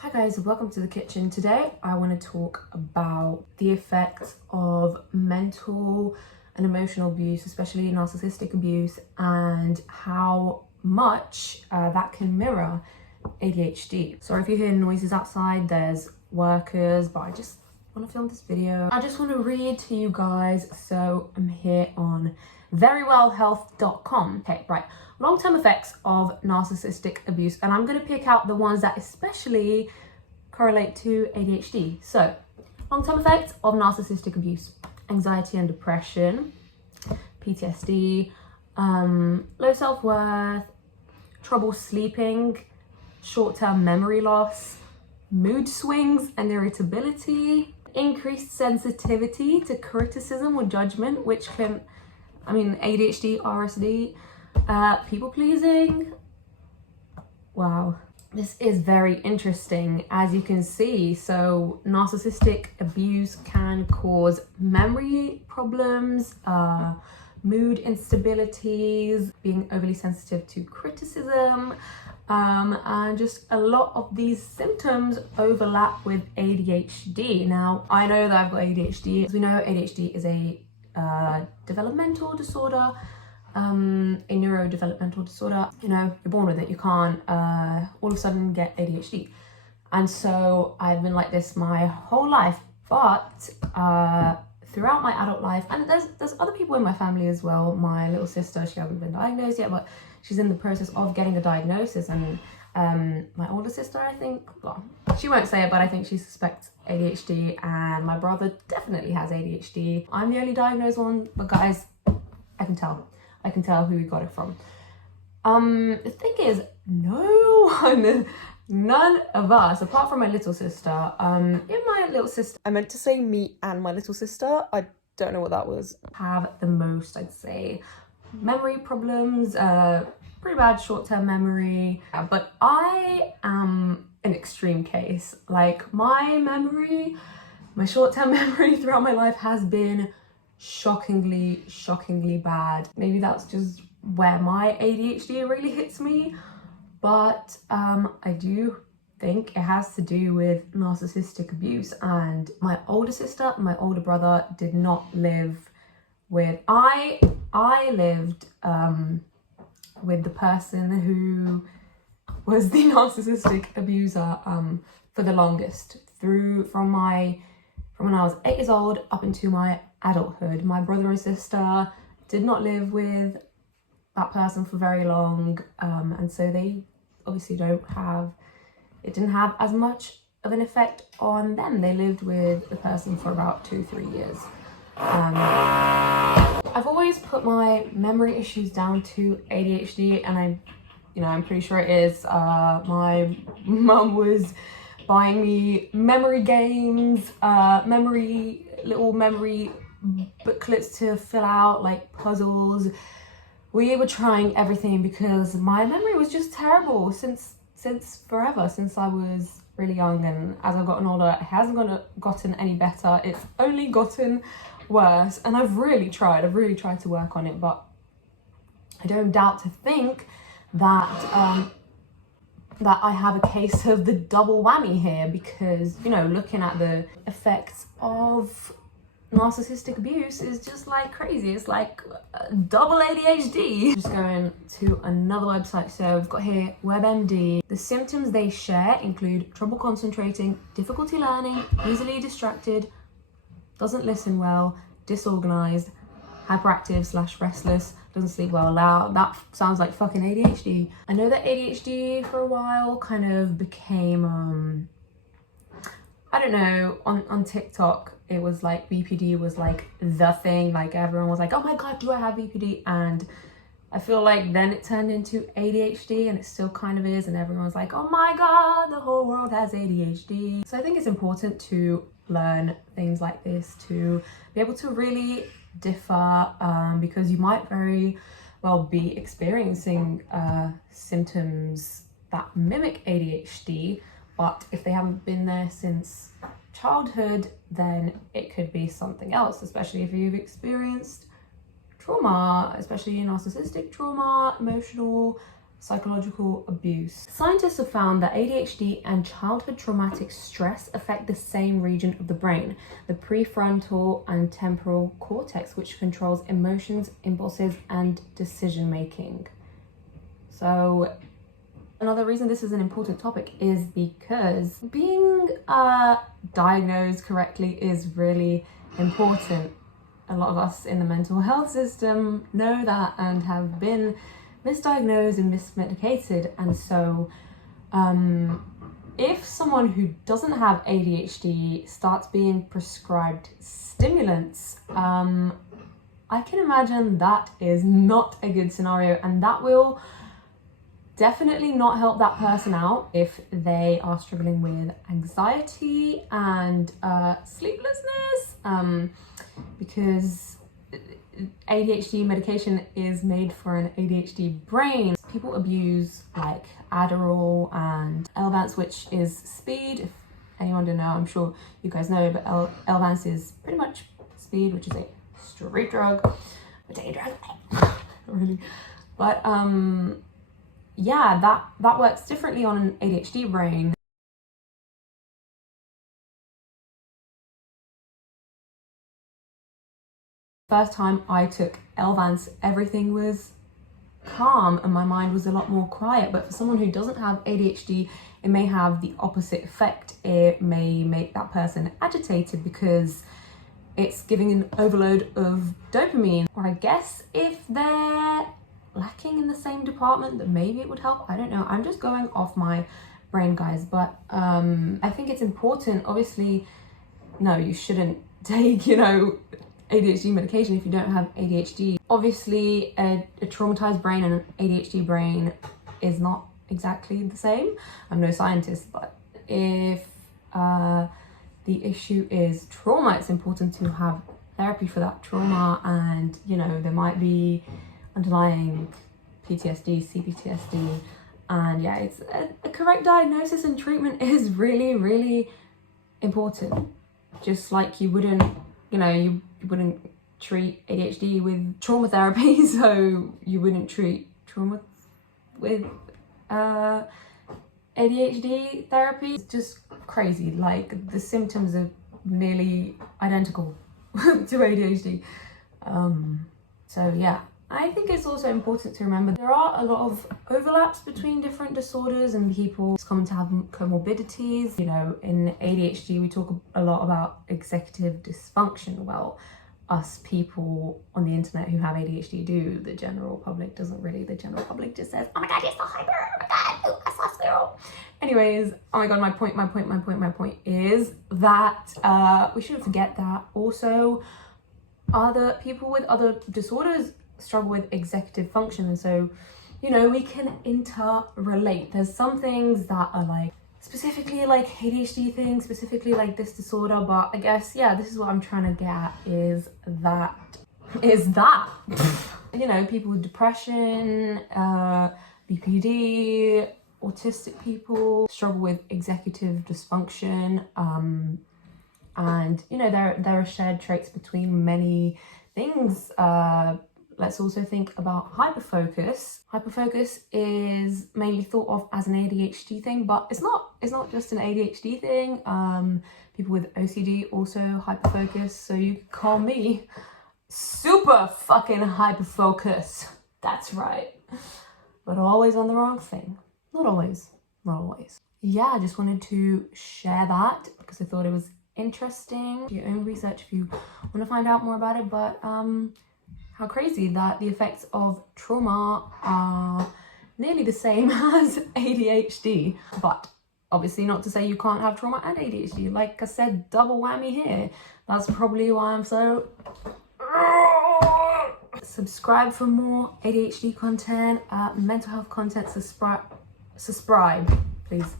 Hi guys, welcome to the kitchen. Today I want to talk about the effects of mental and emotional abuse, especially narcissistic abuse, and how much that can mirror ADHD. Sorry if you hear noises outside, there's workers, but I just want to film this video. I just want to read to you guys, so I'm here on verywellhealth.com. Okay, right. Long-term effects of narcissistic abuse, and I'm going to pick out the ones that especially correlate to ADHD. So, long-term effects of narcissistic abuse: anxiety and depression, PTSD, low self-worth, trouble sleeping, short-term memory loss, mood swings and irritability, increased sensitivity to criticism or judgment, which can, ADHD, RSD, people pleasing. Wow, this is very interesting, as you can see. So narcissistic abuse can cause memory problems, mood instabilities, being overly sensitive to criticism, and just a lot of these symptoms overlap with ADHD. Now, I know that I've got ADHD. As we know, ADHD is a developmental disorder, a neuro-developmental disorder. You know, you're born with it. You can't all of a sudden get ADHD. And so I've been like this my whole life, but throughout my adult life, and there's other people in my family as well. My little sister, she hasn't been diagnosed yet, but she's in the process of getting a diagnosis. And my older sister, I think, well, she won't say it, but I think she suspects ADHD, and my brother definitely has ADHD. I'm the only diagnosed one, but guys, I can tell who we got it from. The thing is, none of us, apart from my little sister, I meant to say me and my little sister, I don't know what that was, have the most, I'd say, memory problems, pretty bad short-term memory, but I am an extreme case. Like, my short-term memory throughout my life has been shockingly bad. Maybe that's just where my ADHD really hits me, but I do think it has to do with narcissistic abuse. And my older sister and my older brother did not live with, I lived with the person who was the narcissistic abuser for the longest, from when I was 8 years old up into my adulthood. My brother and sister did not live with that person for very long, and so they obviously didn't have as much of an effect on them. They lived with the person for about 2-3 years. I've always put my memory issues down to ADHD, and I'm pretty sure it is. My mum was buying me memory games, little memory booklets to fill out, like puzzles. We were trying everything because my memory was just terrible since forever, since I was really young. And as I've gotten older, it hasn't gotten any better. It's only gotten worse. And I've really tried to work on it, but I don't doubt to think that that I have a case of the double whammy here, because, looking at the effects of narcissistic abuse is just like crazy. It's like double ADHD. Just going to another website. So we've got here WebMD. The symptoms they share include trouble concentrating, difficulty learning, easily distracted, doesn't listen well, disorganized, hyperactive/restless, doesn't sleep well. Now that sounds like fucking ADHD. I know that ADHD for a while kind of became I don't know, on TikTok it was like BPD was like the thing. Like, everyone was like, oh my god, do I have BPD? And I feel like then it turned into ADHD, and it still kind of is, and everyone's like, oh my god, the whole world has ADHD. So I think it's important to learn things like this to be able to really differ, because you might very well be experiencing symptoms that mimic ADHD, but if they haven't been there since childhood, then it could be something else, especially if you've experienced trauma, especially narcissistic trauma, emotional psychological abuse. Scientists have found that ADHD and childhood traumatic stress affect the same region of the brain, the prefrontal and temporal cortex, which controls emotions, impulses, and decision making. So another reason this is an important topic is because being diagnosed correctly is really important. A lot of us in the mental health system know that and have been misdiagnosed and mismedicated. And so if someone who doesn't have ADHD starts being prescribed stimulants, I can imagine that is not a good scenario, and that will definitely not help that person out if they are struggling with anxiety and sleeplessness, because ADHD medication is made for an ADHD brain. People abuse like Adderall and Elvance, which is speed. If anyone don't know, I'm sure you guys know, but Elvance is pretty much speed, which is a street drug, a day drug. Not really. But yeah, that works differently on an ADHD brain. First time I took Elvance, everything was calm and my mind was a lot more quiet. But for someone who doesn't have ADHD, it may have the opposite effect. It may make that person agitated because it's giving an overload of dopamine. Or I guess if they're lacking in the same department, that maybe it would help. I don't know. I'm just going off my brain, guys. But I think it's important. Obviously, no, you shouldn't take, ADHD medication if you don't have ADHD. Obviously, a traumatized brain and an ADHD brain is not exactly the same. I'm no scientist, but if the issue is trauma, it's important to have therapy for that trauma, and there might be underlying PTSD, CPTSD, and yeah, it's a correct diagnosis and treatment is really, really important. Just like you wouldn't, you wouldn't treat ADHD with trauma therapy, so you wouldn't treat trauma with ADHD therapy. It's just crazy. Like, the symptoms are nearly identical to ADHD. So yeah, I think it's also important to remember there are a lot of overlaps between different disorders, and people, it's common to have comorbidities. In ADHD, we talk a lot about executive dysfunction. Well, us people on the internet who have ADHD do. The general public doesn't really. The general public just says, oh my god, you're so hyper, oh my god, oh, I saw a squirrel. Anyways, oh my god, my point is that we shouldn't forget that also other people with other disorders struggle with executive function, and so we can interrelate. There's some things that are like specifically like ADHD things, specifically like this disorder, but I guess, yeah, this is what I'm trying to get at, is that people with depression, BPD, autistic people struggle with executive dysfunction, and there are shared traits between many things. Let's also think about hyperfocus. Hyperfocus is mainly thought of as an ADHD thing, but it's not just an ADHD thing. People with OCD also hyperfocus, so you could call me super fucking hyperfocus. That's right. But always on the wrong thing. Not always. Yeah, I just wanted to share that because I thought it was interesting. Do your own research if you want to find out more about it, but how crazy that the effects of trauma are nearly the same as ADHD. But obviously not to say you can't have trauma and ADHD. Like I said, double whammy here. That's probably why I'm so... Subscribe for more ADHD content, mental health content. Subscribe, please.